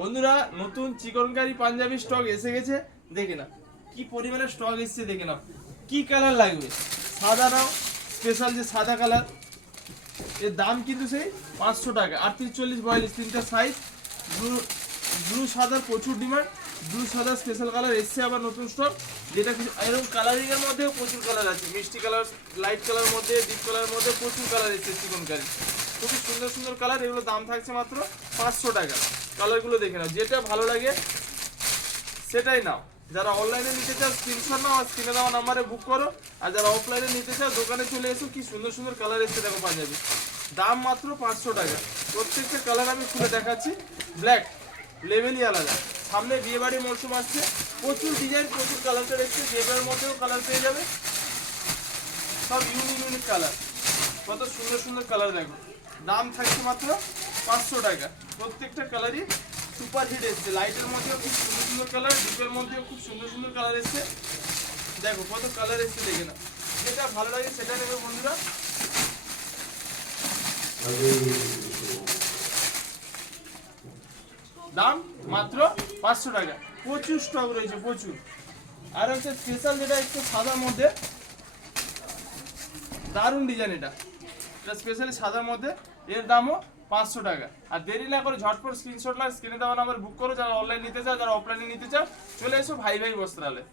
বন্ধুরা নতুন চিকনকারি পাঞ্জাবি স্টক এসে গেছে, দেখে না কি পরিমাণে স্টক এসেছে, দেখে না কি কালার লাগবে। সাদা নাও, স্পেশাল যে সাদা কালার, এর দাম কিন্তু সেই 500 টাকা। 38, 40, 42 তিনটা সাইজ। ব্লু ব্লু সাদার প্রচুর ডিমান্ড, ব্লু সাদা স্পেশাল কালার এসছে আবার নতুন স্টক, যেটা এরকম কালারিং এর মধ্যেও প্রচুর কালার আছে, মিষ্টি কালার, লাইট কালার মধ্যে, ডিপ কালারের মধ্যে প্রচুর কালার এসছে চিকনকারি। খুবই সুন্দর সুন্দর কালার, এগুলো দাম থাকছে মাত্র 500 টাকা। কালারগুলো দেখে নাও, যেটা ভালো লাগে সেটাই নাও। যারা অনলাইনে নিতে চাও স্ক্রিনশট নাও আর স্ক্রিনে দেওয়া নাম্বারে বুক করো, আর যারা অফলাইনে নিতে চাও দোকানে চলে এসো। কি সুন্দর সুন্দর কালার এসছে দেখো পাঞ্জাবি, দাম মাত্র 500 টাকা। প্রত্যেকটা কালার আমি খুলে দেখাচ্ছি, ব্ল্যাক লেভেলই আলাদা। সামনে বিয়েবাড়ি মরশুম আসছে, প্রচুর ডিজাইন, প্রচুর কালার এসছে। বিয়েবাড়ির মধ্যেও কালার পেয়ে যাবে, সব ইউনিক ইউনিক কালার। কত সুন্দর সুন্দর কালার দেখো, দাম থাকছে মাত্র 500 টাকা। প্রত্যেকটা কালারই সুপার হিট এসছে, লাইটের মধ্যেও খুব সুন্দর সুন্দর কালার, ডিপের মধ্যেও খুব সুন্দর সুন্দর কালার এসছে। দেখো কত কালার এসছে, দেখে না, যেটা ভালো লাগে সেটা নেবে বন্ধুরা। দাম মাত্র 500 টাকা। প্রচুর স্টক রয়েছে, প্রচুর। আর হচ্ছে স্পেশাল যেটা একটু সাদার মধ্যে, দারুণ ডিজাইন, এটা স্পেশালি সাদার মধ্যে, এর দামও 500 টাকা। আর দেরি না করে ঝটপট স্ক্রিনশট লাগে, স্ক্রিনে দেওয়া নাম্বার বুক করো। যারা অনলাইন নিতে চাও, যারা অফলাইনে নিতে চাও চলে এসো ভাই ভাই বস্ত্রালয়।